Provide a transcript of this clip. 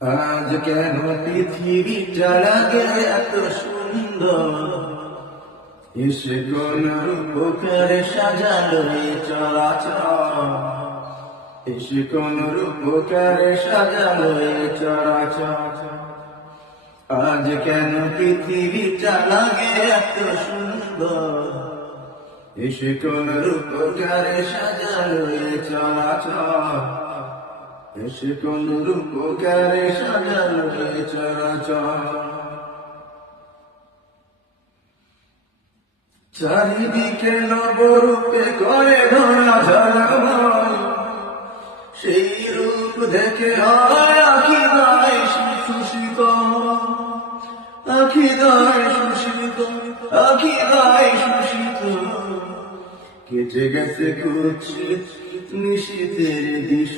আজ কেন পৃথিবীটা লাগে এত সুন্দর, এসে কোন রূপকারে সাজালো এ চরাচর, এসে কোন রূপকারে সাজালো এ চরাচর। আজ কেন পৃথিবীটা লাগে এত সুন্দর, এসে কোন রূপকারে সাজালো এ চরাচর, এসে কোন রূপকারে সাজালো এ চরাচর। চারিদিকে নবরূপে করে ধরা ঝলমল, সেই রূপ দেখে হয় আখি গায় সুশীত, আখি গায় সুশীত, আখি গায় সুশীত। কেটে গেছে কুৎসিত নিশীথের দিশ